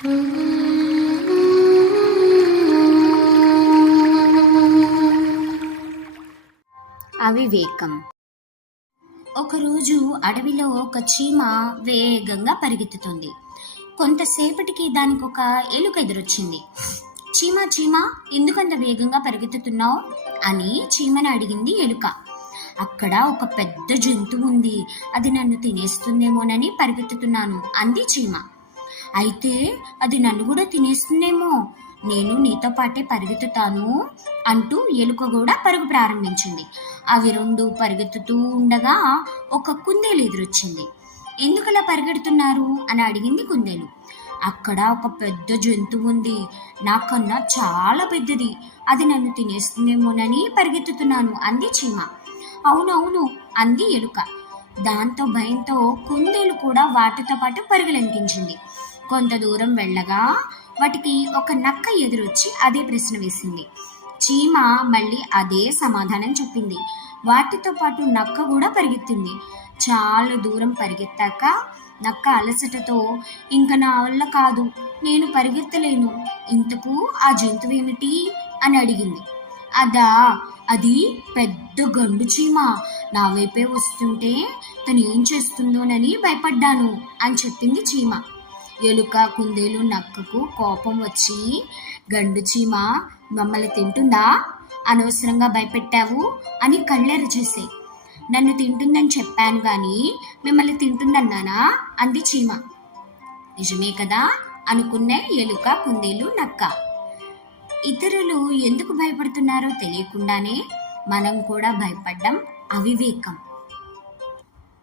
అవివేకం. ఒకరోజు అడవిలో ఒక చీమ వేగంగా పరిగెత్తుతుంది. కొంతసేపటికి దానికి ఒక ఎలుక ఎదురొచ్చింది. చీమ చీమ, ఎందుకంత వేగంగా పరిగెత్తుతున్నావు అని చీమని అడిగింది ఎలుక. అక్కడ ఒక పెద్ద జంతువు ఉంది, అది నన్ను తినేస్తుందేమోనని పరిగెత్తుతున్నాను అంది చీమ. అయితే అది నన్ను కూడా తినేస్తుందేమో, నేను నీతో పాటే పరిగెత్తుతాను అంటూ ఎలుక కూడా పరుగు ప్రారంభించింది. అవి రెండు పరిగెత్తుతూ ఉండగా ఒక కుందేలు ఎదురొచ్చింది. ఎందుకలా పరిగెడుతున్నారు అని అడిగింది కుందేలు. అక్కడ ఒక పెద్ద జంతువు ఉంది, నాకన్నా చాలా పెద్దది, అది నన్ను తినేస్తుందేమోనని పరిగెత్తుతున్నాను అంది చీమ. అవునవును అంది ఎలుక. దాంతో భయంతో కుందేలు కూడా వాటితో పాటు పరుగులంకించింది. కొంత దూరం వెళ్ళగా వాటికి ఒక నక్క ఎదురొచ్చి అదే ప్రశ్న వేసింది. చీమ మళ్ళీ అదే సమాధానం చెప్పింది. వాటితో పాటు నక్క కూడా పరిగెత్తింది. చాలా దూరం పరిగెత్తాక నక్క అలసటతో, ఇంక నా వల్ల కాదు, నేను పరిగెత్తలేను, ఇంతకు ఆ జంతువు ఏమిటి అని అడిగింది. అది పెద్ద గండు చీమ, నా వైపే వస్తుంటే తను ఏం చేస్తుందోనని భయపడ్డాను అని చెప్పింది చీమ. ఎలుక, కుందేలు, నక్కకు కోపం వచ్చి, గండు చీమ మమ్మల్ని తింటుందా, అనవసరంగా భయపెట్టావు అని కళ్ళెర చేసాయి. నన్ను తింటుందని చెప్పాను గాని మిమ్మల్ని తింటుందన్నానా అంది చీమ. నిజమే కదా అనుకునే ఎలుక, కుందేలు, నక్క. ఇతరులు ఎందుకు భయపడుతున్నారో తెలియకుండానే మనం కూడా భయపడ్డం అవివేకం.